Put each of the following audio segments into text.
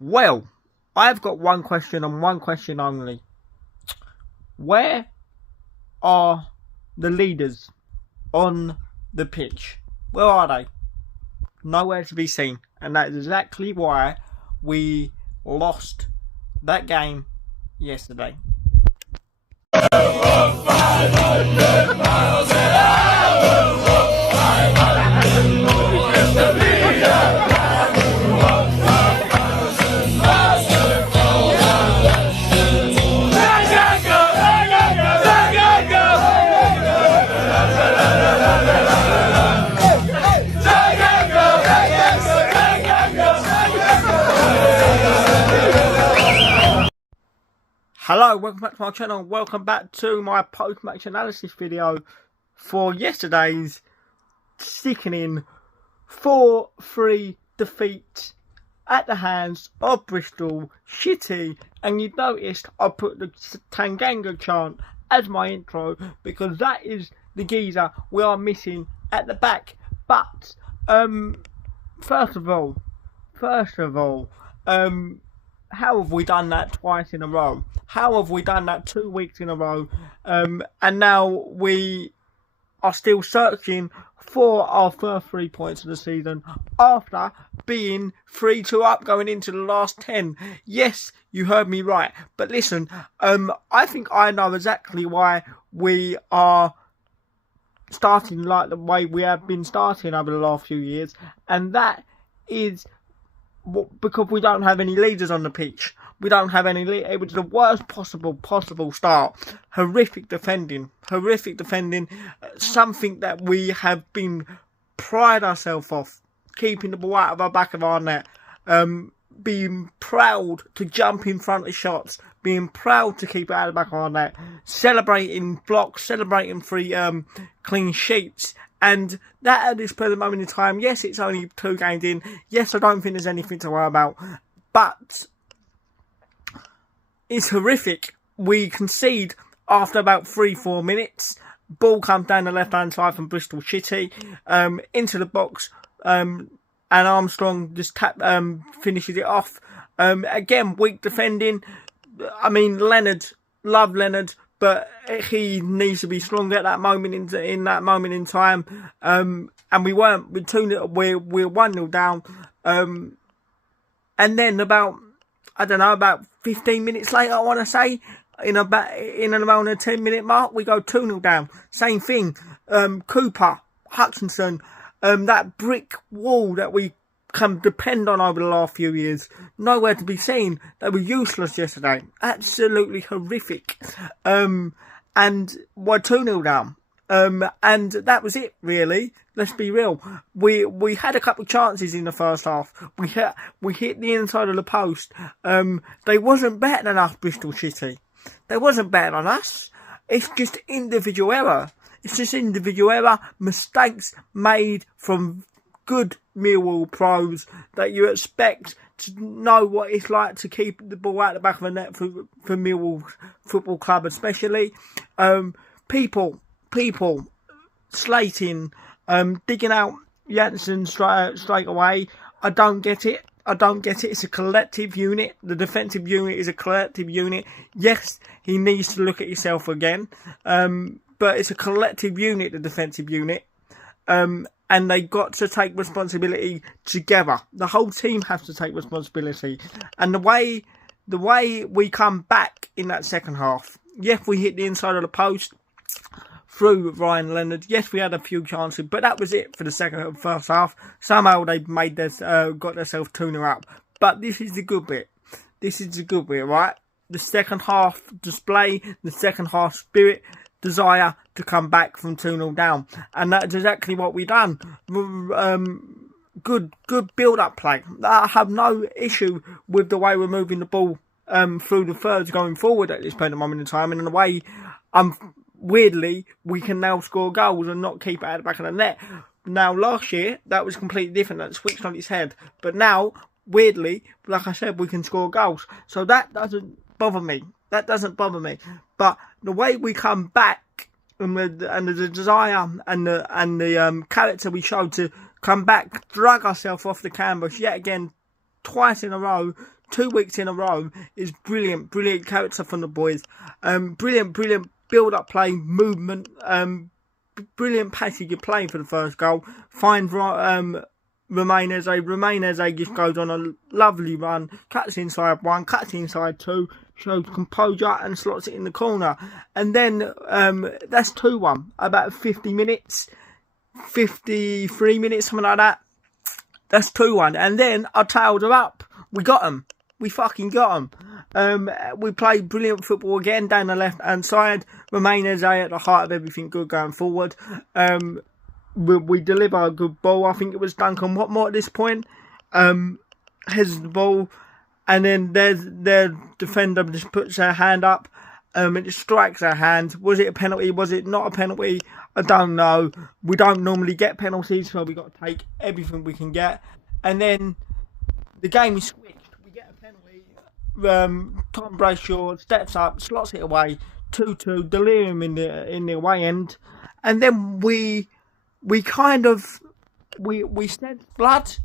Well, I've got one question and one question only. Where are the leaders on the pitch? Where are they? Nowhere to be seen. And that is exactly why we lost that game yesterday. Hello, welcome back to my channel. Welcome back to my post-match analysis video for yesterday's sickening 4-3 defeat at the hands of Bristol City. And you noticed I put the Tanganga chant as my intro because that is the geezer we are missing at the back. But first of all, how have we done that twice in a row? How have we done that 2 weeks in a row? And now we are still searching for our first 3 points of the season after being 3-2 up going into the last 10. Yes, you heard me right. But listen, I think I know exactly why we are starting like the way we have been starting over the last few years. And that is because we don't have any leaders on the pitch. We don't have any lead. It was the worst possible start. Horrific defending. Something that we have been pride ourselves off. Keeping the ball out of our back of our net. Being proud to jump in front of shots. Being proud to keep it out of the back of our net. Celebrating blocks. Celebrating free clean sheets. And that at this present moment in time, yes, it's only 2 games in. Yes, I don't think there's anything to worry about. But it's horrific. We concede after about 3-4 minutes. Ball comes down the left-hand side from Bristol City into the box. And Armstrong just finishes it off. Again, weak defending. I mean, love Leonard. But he needs to be stronger at that moment in that moment in time. And we weren't. We're 2-0. We're 1-0 down. And then about 15 minutes later, I want to say, in and around the 10-minute mark, we go 2-0 down. Same thing. Cooper, Hutchinson, that brick wall that we can depend on over the last few years. Nowhere to be seen. They were useless yesterday. Absolutely horrific. And we're 2-0 down. And that was it, really. Let's be real. We had a couple of chances in the first half. We hit the inside of the post. They wasn't better than us, Bristol City. They wasn't better than us. It's just individual error. Mistakes made from good Millwall pros that you expect to know what it's like to keep the ball out the back of the net for Millwall Football Club especially. People slating, digging out Janssen straight away. I don't get it. It's a collective unit. The defensive unit is a collective unit. Yes, he needs to look at himself again. But it's a collective unit, the defensive unit. And they got to take responsibility together. The whole team has to take responsibility. And the way we come back in that second half, yes, we hit the inside of the post through Ryan Leonard. Yes, we had a few chances, but that was it for the first half. Somehow they got themselves 2-0 up. But this is the good bit. Right? The second half display, the second half spirit, desire to come back from 2-0 down, and that's exactly what we done. Good build-up play. I have no issue with the way we're moving the ball through the thirds going forward at this point in moment in time, and in a way, weirdly, we can now score goals and not keep it at the back of the net. Now, last year, that was completely different. That switched on its head. But now, weirdly, like I said, we can score goals. So that doesn't bother me. But the way we come back and the desire and the character we showed to come back, drag ourselves off the canvas yet again, twice in a row, 2 weeks in a row is brilliant character from the boys. Brilliant build-up play, movement, brilliant passage of play for the first goal. Find Romain Eze just goes on a lovely run, cuts inside one, cuts inside two, shows composure and slots it in the corner. And then that's 2-1, about 50 minutes, 53 minutes, something like that. That's 2-1. And then our tails are up. We got them. We fucking got them. We played brilliant football again down the left-hand side. Romain Eze at the heart of everything good going forward. We deliver a good ball. I think it was Duncan Watmore at this point. Has the ball. And then their defender just puts their hand up. It just strikes our hand. Was it a penalty? Was it not a penalty? I don't know. We don't normally get penalties, so we got to take everything we can get. And then the game is switched. We get a penalty. Tom Brayshaw steps up, slots it away. 2-2. Delirium in the away end. And then we sense blood,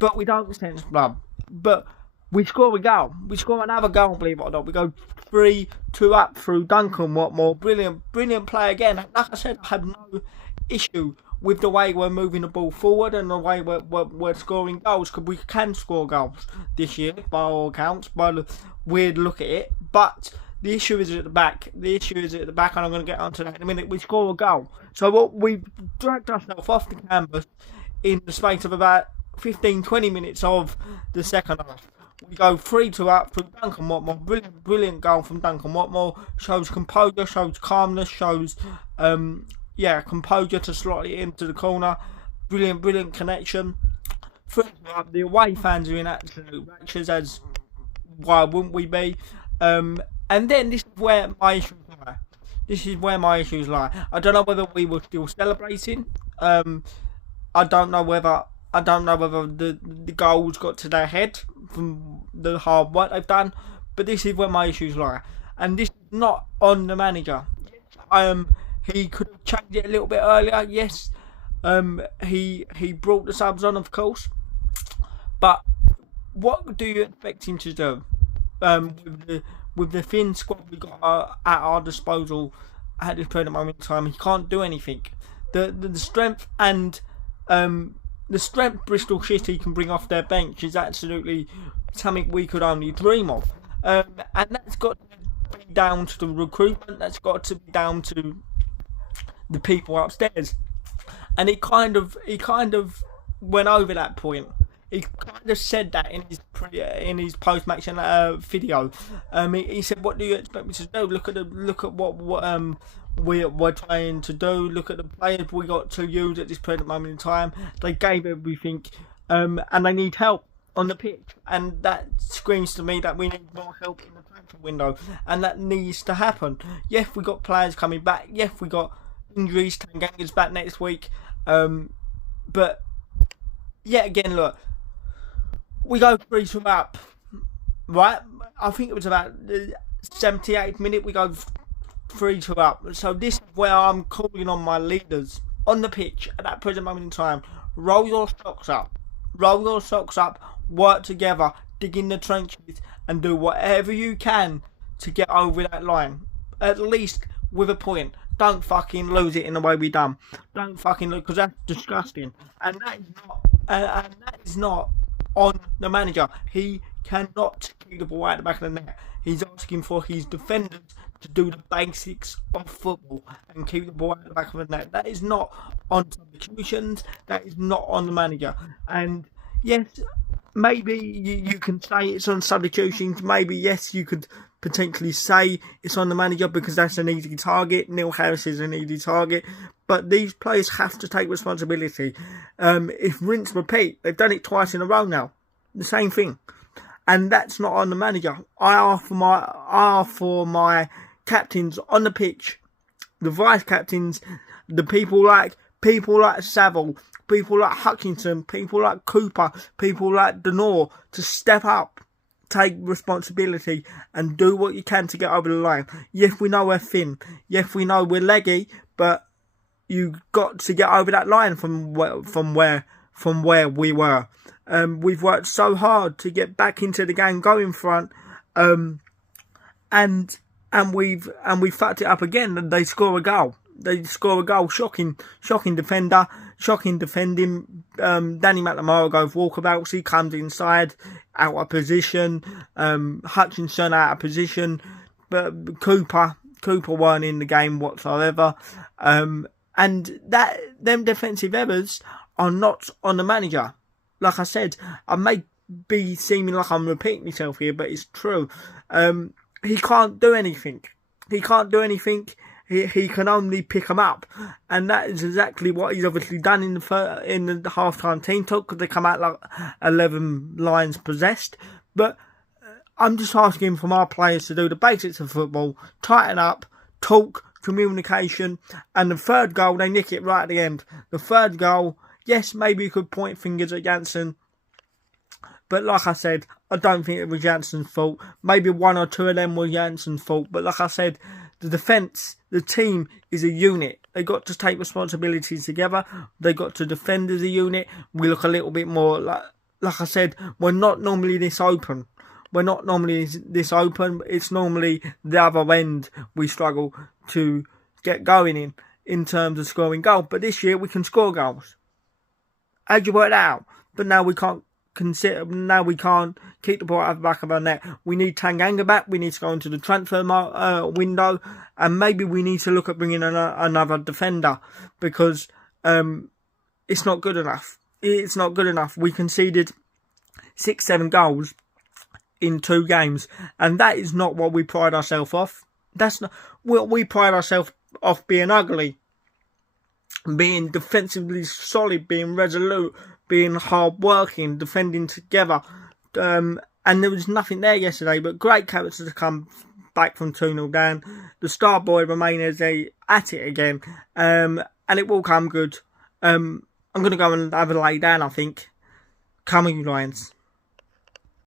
but we don't sense blood. But we score a goal. We score another goal, believe it or not. We go 3-2 up through Duncan Watmore. Brilliant play again. Like I said, I have no issue with the way we're moving the ball forward and the way we're scoring goals, because we can score goals this year, by all accounts, by the weird look at it. But the issue is at the back. And I'm going to get onto that in a minute. We score a goal. So we've dragged ourselves off the canvas in the space of about 15-20 minutes of the second half. We go 3-2 up from Duncan Watmore. Brilliant goal from Duncan Watmore. Shows composure, shows calmness, shows composure to slot it into the corner. Brilliant connection. 3-2 up. The away fans are in absolute raptures, as why wouldn't we be? And then this is where my issues lie. I don't know whether we were still celebrating. I don't know whether the goals got to their head from the hard work they've done. But this is where my issues lie. And this is not on the manager. He could have changed it a little bit earlier. Yes. He brought the subs on, of course. But what do you expect him to do? With the thin squad we got at our disposal at this present moment in time, he can't do anything. The strength and the strength Bristol City can bring off their bench is absolutely something we could only dream of. And that's got to be down to the recruitment. That's got to be down to the people upstairs. And he kind of went over that point. He kind of said that in his post-match video. He said, "What do you expect me to do? Look at what we're trying to do. Look at the players we got to use at this present moment in time. They gave everything, and they need help on the pitch. And that screams to me that we need more help in the transfer window, and that needs to happen. Yes, we got players coming back. Yes, we got injuries. Tanganga's back next week. But yet again, look." We go 3-2 up, right? I think it was about the 78th minute. We go 3-2 up. So this is where I'm calling on my leaders on the pitch at that present moment in time. Roll your socks up. Work together. Dig in the trenches and do whatever you can to get over that line. At least with a point. Don't fucking lose it in the way we done. Don't fucking lose, because that's disgusting. And that is not on the manager. He cannot keep the ball out the back of the net. He's asking for his defenders to do the basics of football and keep the ball out the back of the net. That is not on substitutions. That is not on the manager. And yes, maybe you can say it's on substitutions. Maybe yes, you could potentially say it's on the manager because that's an easy target. Neil Harris is an easy target. But these players have to take responsibility. If rinse repeat, they've done it twice in a row now. The same thing. And that's not on the manager. I are for my captains on the pitch, the vice captains, the people like Saville, people like Hutchinson, people like Cooper, people like Denor to step up, take responsibility and do what you can to get over the line. Yes, we know we're thin. Yes, we know we're leggy, but you got to get over that line from where from where we were. We've worked so hard to get back into the game, go in front, and we fucked it up again. And they score a goal. Shocking defender, shocking defending. Danny McNamara goes walkabouts. He comes inside, out of position. Hutchinson out of position, but Cooper weren't in the game whatsoever. And them defensive errors are not on the manager. Like I said, I may be seeming like I'm repeating myself here, but it's true. He can't do anything. He can only pick them up, and that is exactly what he's obviously done in the half-time team talk, because they come out like 11 Lions possessed. But I'm just asking from our players to do the basics of football, tighten up, talk, communication, and the third goal, they nick it right at the end. The third goal, yes, maybe you could point fingers at Jansen, but like I said, I don't think it was Jansen's fault. Maybe one or two of them were Jansen's fault, but like I said, the defence, the team is a unit. They got to take responsibilities together. They got to defend as a unit. We look a little bit more like I said, we're not normally this open. It's normally the other end we struggle to get going in terms of scoring goals. But this year we can score goals. How'd you work it out? But now we can't keep the ball out of the back of our net. We need Tanganga back. We need to go into the transfer window, and maybe we need to look at bringing another defender, because it's not good enough. It's not good enough. We conceded 6-7 goals in 2 games, and that is not what we pride ourselves off. That's not what we pride ourselves off, being ugly, being defensively solid, being resolute, being hard-working, defending together. And there was nothing there yesterday, but great character to come back from 2-0 down. The star boy Remainers at it again, and it will come good. I'm going to go and have a lay down, I think. Come on, you Lions.